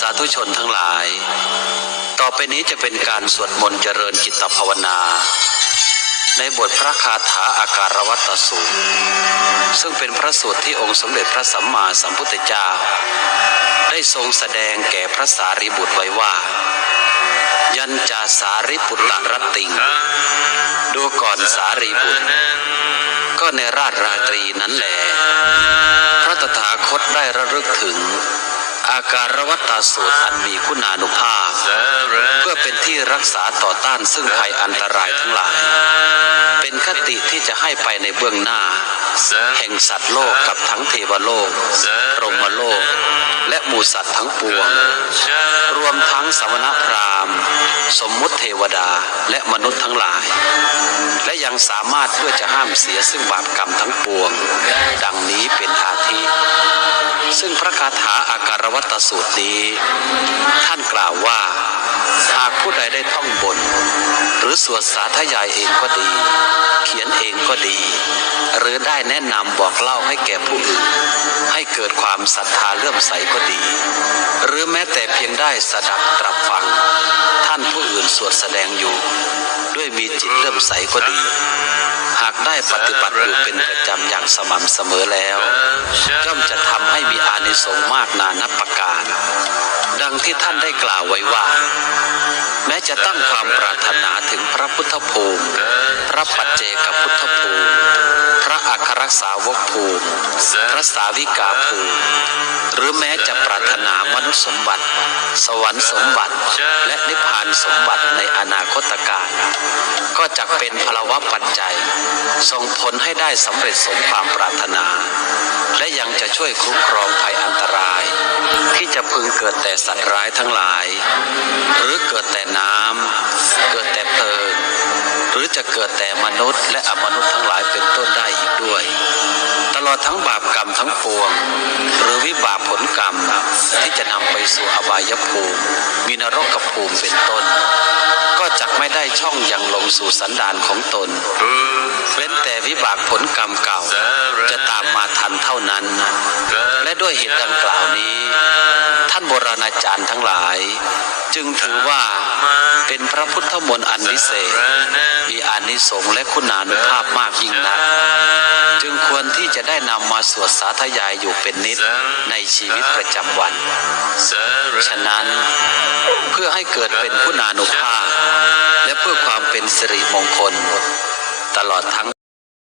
สาธุชนทั้งหลาย ต่อไปนี้จะเป็นการสวดมนต์เจริญจิตภาวนา ในบทพระคาถาอาการวัตสูตร ซึ่งเป็นพระสูตรที่องค์สมเด็จพระสัมมาสัมพุทธเจ้า ได้ทรงแสดงแก่พระสารีบุตรไว้ว่า ยันจาสาริปุตตรตติง ดูก่อนสารีบุตร ก็ในราชราตรีนั้นแหละพระตถาคตได้ระลึกถึง อาการวัตตาสูตรอันมีคุณานุภาพ เพื่อเป็นที่รักษาต่อต้านซึ่งภัยอันตรายทั้งหลาย เป็นคติที่จะให้ไปในเบื้องหน้า แห่งสัตว์โลกกับทั้งเทวโลกรมโลก และหมู่สัตว์ทั้งปวง รวมทั้งสมณพราหมณ์ สมมุติเทวดาและมนุษย์ทั้งหลาย และยังสามารถเพื่อจะห้ามเสียซึ่งบาปกรรมทั้งปวง ดังนี้เป็นอาทิซึ่งพระคาถาอาการวัตตสูตรนี้ ท่านกล่าวว่าหากผู้ใดได้ท่องบน หรือสวดสาธยายเองก็ดี เขียนเองก็ดี หรือได้แนะนำบอกเล่าให้แก่ผู้อื่น ให้เกิดความศรัทธาเลื่อมใสก็ดี หรือแม้แต่เพียงได้สดับตรับฟัง สวดแสดงอยู่ ด้วยมีจิตเลื่มใสก็ดี หากได้ปฏิบัติอยู่เป็นประจำอย่างสม่ำเสมอแล้วย่อมจะทำให้มีอานิสงส์มากนานับประการ ดังที่ท่านได้กล่าวไว้ว่า แม้จะตั้งความปรารถนาถึงพระพุทธภูมิ พระปัจเจกพุทธภูมิพระอัครสาวกภูมิพระสาวิกาภูมิ หรือแม้จะปรารถนามนุษย์สมบัติ สวรรค์สมบัติ และนิพพ สมบัติในอนาคตการ ก็จะเป็นพลวะปัจจัยส่งผลให้ได้สำเร็จสมความปรารถนา และยังจะช่วยคุ้มครองภัยอันตราย ที่จะพึงเกิดแต่สัตว์ร้ายทั้งหลาย หรือเกิดแต่น้ำเกิดแต่เพลิงหรือจะเกิดแต่มนุษย์และอมนุษย์ทั้งหลายเป็นต้นได้อีกด้วย ลอดทั้งบาปกรรมทั้งปวง หรือวิบากผลกรรมที่จะนำไปสู่อบายภูมิมีนรกกับภูมิเป็นต้น ก็จักไม่ได้ช่องอย่างลงสู่สันดานของตนเว้นแต่วิบากผลกรรมเก่า จะตามมาทันเท่านั้น และด้วยเหตุดังกล่าวนี้ ท่านโบราณอาจารย์ทั้งหลาย จึงถือว่าเป็นพระพุทธมนต์อันวิเศษมีอานิสงส์และคุณานุภาพมากยิ่งนัก งควรที่จะได้นำมาสวดสาธยายอยู่เป็นนิดในชีวิตประจำวัน ฉะนั้นเพื่อให้เกิดเป็นผู้นานุภาพ และเพื่อความเป็นสิริมงคล ตลอดทั้ง